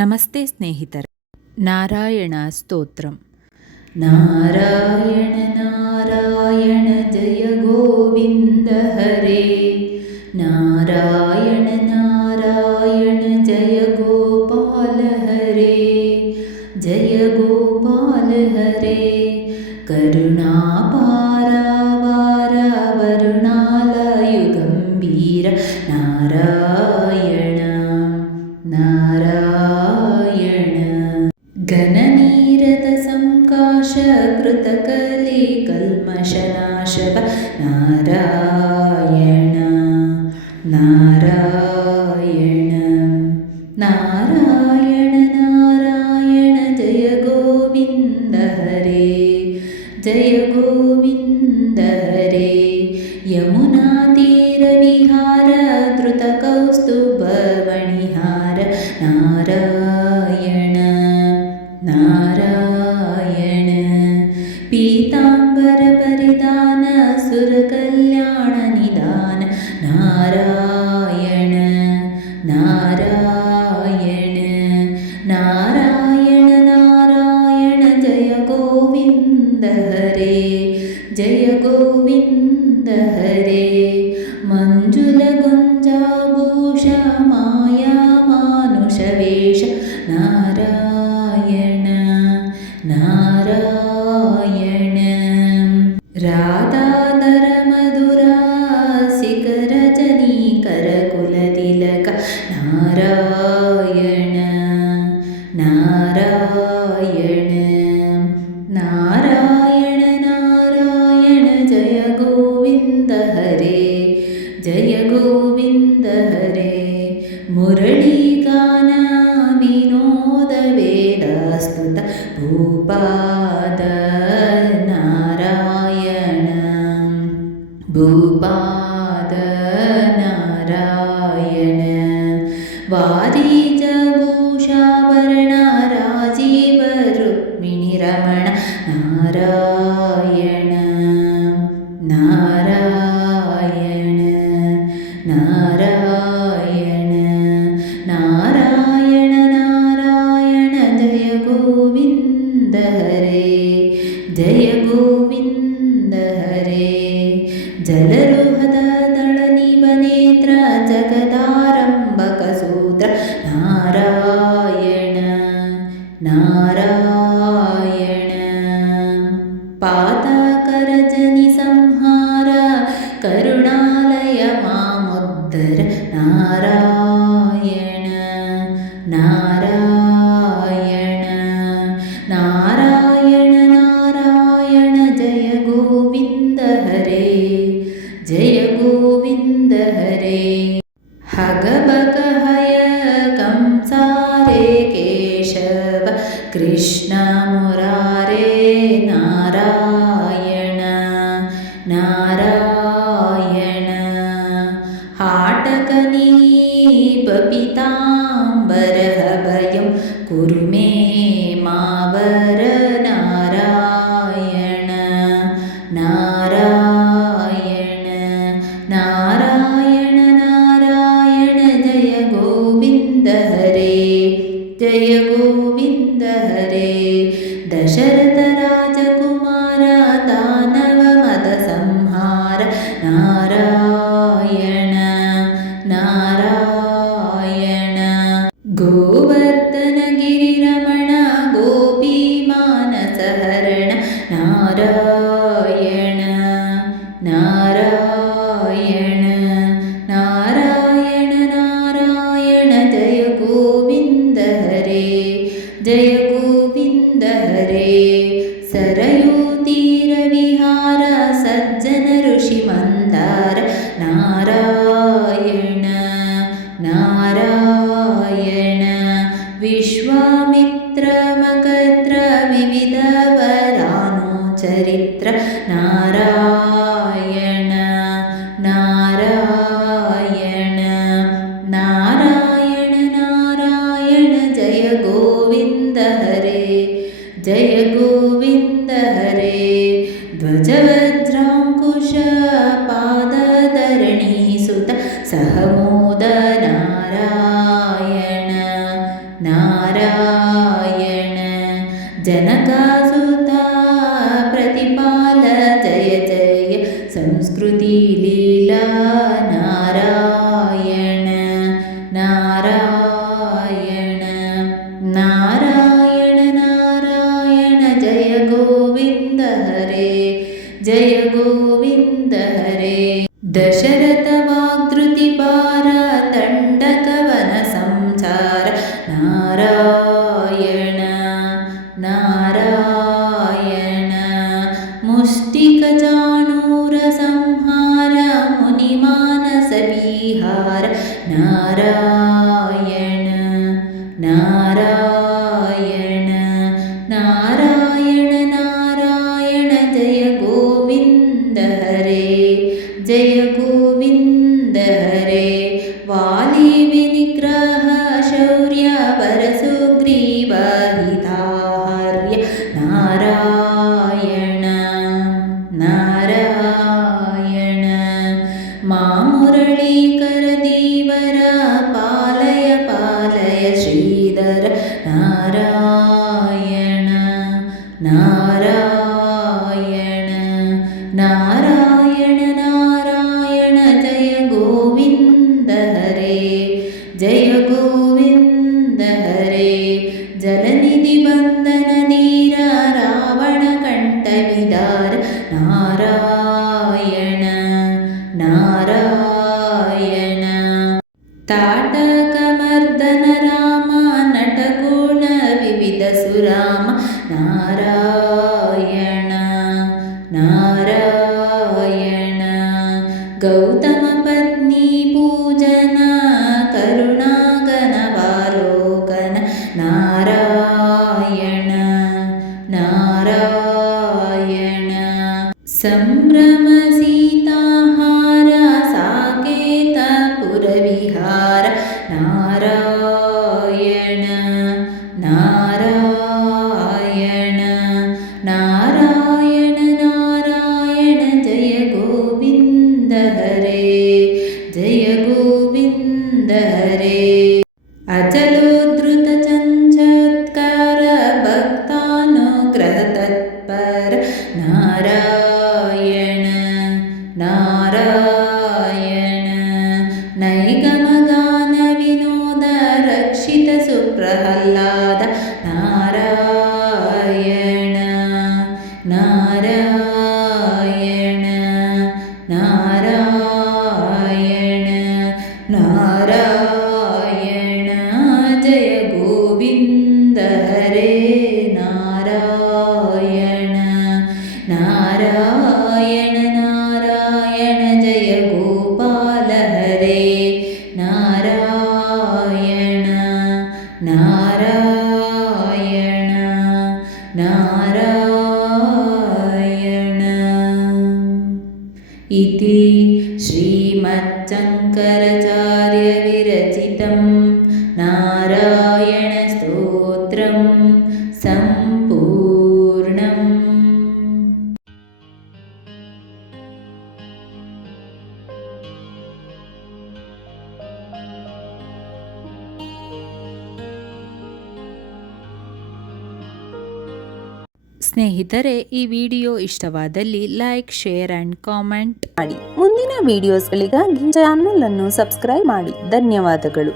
ನಮಸ್ತೆ ಸ್ನೇಹಿತರೆ. ನಾರಾಯಣ ಸ್ತೋತ್ರಂ. ನಾರಾಯಣ ನಾರಾಯಣ ಜಯ ಗೋವಿಂದ ಹರೇ. ನಾರಾಯಣ ನಾರಾಯಣ ಜಯ ಗೋಪಾಲ ಹರೇ. ಜಯ ಗೋಪಾಲ ಹರೇ. ಕರುಣಾಪಾರಾವಾರ ವರುಣಾಲಯು ಗಂಭೀರ ನಾರಾಯಣ ನಾರಾಯಣ. ಘನನೀರದ ಸಂಕಾಶ ಕೃತಕಲಿ ಕಲ್ಮಶನಾಶವ ನಾರಾಯಣ ನಾರಾಯಣ ನಾರಾಯಣ ನಾರಾಯಣ ಜಯ ಗೋವಿಂದ ಹರೇ. ಜಯ ಗೋವಿಂದ ಹರೇ. ಯಮುನಾ ತೀರ ವಿಹಾರ ಧೃತ ಕೌಸ್ತುಭ ಮಣಿಹಾರ ನಾರಾಯಣ ನಾರಾಯಣ. ಪೀತಾಂಬರ ಪರಿಧಾನ ಸುರ ಕಲ್ಯಾಣ ನಿಧಾನ ನಾರಾಯಣ ನಾರಾಯಣ ನಾರಾಯಣ ನಾರಾಯಣ ಜಯ ಗೋವಿಂದ ಹರೇ. ಜಯ ಗೋವಿಂದ ಹರೇ. ಮಂಜುಲ ಗುಂಜಾಭೂಷ ಮಾಯಾ ಮಾನುಷ ವೇಷ ನಾರಾಯಣ ನಾರಾಯಣ. ರಾಧಾಧರ ಮಧುರ ಶಿಖರ ಜನೀಕರ ಕುಲ ತಿಲಕ ನಾರಾಯಣ ನಾರಾಯಣ ನಾರಾಯಣ ನಾರಾಯಣ ಜಯ ಗೋವಿಂದ ಹರೇ. ಜಯ ಗೋವಿಂದ ಹರೇ. ಮುರಳೀಗಾನ ವಿನೋದ ವೇದಾಸ್ತುತ ಭೂಪಾದ ನಾರಾಯಣ ಭೂಪಾದ ನಾರಾಯಣ. ವಾರಿಜಭೂಷಾಭರಣ ರಾಜೀವ ರುಕ್ಮಿಣಿ ರಮಣ ನಾರಾಯಣ ನಾರಾಯಣ ನಾರಾಯಣ ನಾರಾಯಣ ನಾರಾಯಣ ಜಯ ಗೋವಿಂದ ಹರೇ. ಜಯ ಗೋವಿಂದ ಹರೇ. ಜಲರೋಹದ ದಳನಿಭ ನೇತ್ರ ಜಗದಾರಂಭಕ ಸೂತ್ರ ನಾರಾಯಣ ನಾರಾಯಣ. ಪಾತಕರ ಜನಿ ಸಂಹಾರ ಕರುಣಾಲಯ ಮಾಮೋದ್ಧರ ನಾರಾಯಣ ನಾರಾಯಣ ನಾರಾಯಣ ನಾರಾಯಣ ಜಯ ಗೋವಿಂದ ಹರೇ. ಜಯ ಗೋವಿಂದ ಹರೇ. ಹಗಬಗ ಹಯ ಕಂಸಾರೇ ಕೇಶವ ಕೃಷ್ಣ ಮುರಾರೇ ನಾರಾಯಣ ನಾರಾಯಣ. ಹಾಟಕನೀಪ ಪೀತಾಂಬರ ಭಯಂ ಕುರು ಮೇ ಮಾವರ ನಾರಾಯಣ ನಾರಾಯಣ ನಾರಾಯಣ ನಾರಾಯಣ ಜಯ ಗೋವಿಂದ ಹರೇ. ಜಯ ಗೋವಿಂದ ಹರೇ. ದಶರಥ ರಾಜಕುಮಾರ ದಾನವ ಮದ ಸಂಹಾರ ನಾರಾಯಣ ನಾರಾಯಣ. ಗೋವರ್ಧನ ಗಿರಿರಮಣ ಗೋಪೀ ಮಾನಸ ಹರಣ ನಾರಾಯಣ ನಾರಾಯಣ ನಾರಾಯಣ ನಾರಾಯಣ ಜಯ ಗೋವಿಂದ ಹರೇ. ಜಯ ಗೋವಿಂದ ಹರೇ. ಸರಯೂ ತೀರ ವಿಹಾರ ಸಜ್ಜನ ಋಷಿ ಮಂದಾರ ನಾರಾಯಣ ನಾರಾಯಣ. ವಿಶ್ವಾಮಿತ್ರ ಮಕತ್ರ ವಿವಿಧ ವರಾನು ಚರಿತ್ರ ನಾರಾಯಣ ನಾರಾಯಣ ನಾರಾಯಣ ನಾರಾಯಣ ಜಯ ಗೋವಿಂದ ಹರೇ. ಜಯ ಗೋವಿಂದ ಹರೇ. ಧ್ವಜವಜ್ರಾಂಕುಶ ಪಾದಧರಣಿ ಸುತ ಸಹಮೋದ ನಾರಾಯಣ ನಾರಾಯಣ ಶ್ರೀಲೀಲಾ ನಾರಾಯಣ ನಾರಾಯಣ ನಾರಾಯಣ ನಾರಾಯಣ ಜಯ ಗೋವಿಂದ ಹರೇ ಜಯ ಗೋವಿಂದ ಹರೇ ದಶರಥ ವಾಗ್ಧೃತಿ ಭಾರ ದಂಡಕವನ ಸಂಸಾರ ನಾರಾಯಣ ನಾರಾಯಣ ಮುಷ್ಟಿಕ ಚಾಣೂರ ಸಂಹಾರ ಮುನಿಮಾನಸ ವಿಹಾರ ನಾರಾಯಣ ನಾರಾಯಣ ನಾರಾಯಣ ನಾರಾಯಣ ಜಯ ಗೋವಿಂದ ಹರೇ ಜಯ ಗೋವಿಂದ ಹರೇ ವಾಲಿ ವಿನಿಗ್ರಹ ಶೌರ್ಯ ವರ ಸುಗ್ರೀವ ಹಿತಾರ್ಯ ನಾರಾಯಣ ನಾರಾಯಣ ಮಾಮುರಳೀಕರ ದೇವರ ಪಾಲಯ ಪಾಲಯ ಶ್ರೀಧರ ನಾರಾಯಣ ನಾರಾಯಣ ನಾರಾಯಣ ನಾರಾಯಣ ಜಯ ಗೋವಿಂದ ಹರೇ ಜಯ ಗೋವಿಂದ ಹರೇ ಜಲನಿಧಿ ಬಂಧನ ಧೀರ ರಾವಣ ಕಂಠ ವಿದಾರ ನಾರಾಯಣ ನಾರಾಯಣ ತಾಟಕ ಮರ್ದನ ರಾಮ ನಟಗುಣ ವಿವಿಧ ಸುರಾಮ ನಾರಾಯಣ ನಾರಾಯಣ ಗೌತಮ ಪತ್ನಿ ಪೂಜನ ಕರುಣಾಗನವಾಲೋಕನ ನಾರಾಯಣ ನಾರಾಯಣ ಸಂಭ್ರಮ ಸೀತಾಹಾರ ಸಾಕೇತ ಪುರವಿಹಾರ ನಾರಾಯಣ ನಾರಾಯಣ ನಾರಾಯಣ ನಾರಾಯಣ ಜಯ ಗೋವಿಂದ ಹರೇ ಜಯ ಗೋವಿಂದ ಹರೇ ಅಚಲೋದ್ಧೃತ ಚಂಚತ್ಕಾರ ಭಕ್ತಾನುಗ್ರಹ ತತ್ಪರ ನಾರಾಯಣ ನಾರಾಯಣ ನೈಗಮಗಾನ ವಿನೋದ ರಕ್ಷಿತ ಸುಪ್ರಹ್ಲಾದ ನಾರಾಯಣ ನಾರಾಯಣ ನಾರಾಯಣ ನಾರಾಯಣ ಜಯ ಗೋವಿಂದ ಹರೇ ನಾರಾಯಣ ನಾರಾಯಣ ನಾರಾಯಣ ಜಯ ಗೋಪಾಲ ಹರೇ ನಾರಾಯಣ ನಾರಾಯಣ ನಾರಾಯಣ इति श्रीमच्छङ्कराचार्य विरचितं नारायण स्तोत्रं सम्पूर्णम्। ಸ್ನೇಹಿತರೆ, ಈ ವಿಡಿಯೋ ಇಷ್ಟವಾದಲ್ಲಿ ಲೈಕ್, ಶೇರ್ ಅಂಡ್ ಕಾಮೆಂಟ್ ಮಾಡಿ. ಮುಂದಿನ ವಿಡಿಯೋಸ್ಗಳಿಗಾಗಿ ಚಾನೆಲ್ ಅನ್ನು ಸಬ್ಸ್ಕ್ರೈಬ್ ಮಾಡಿ. ಧನ್ಯವಾದಗಳು.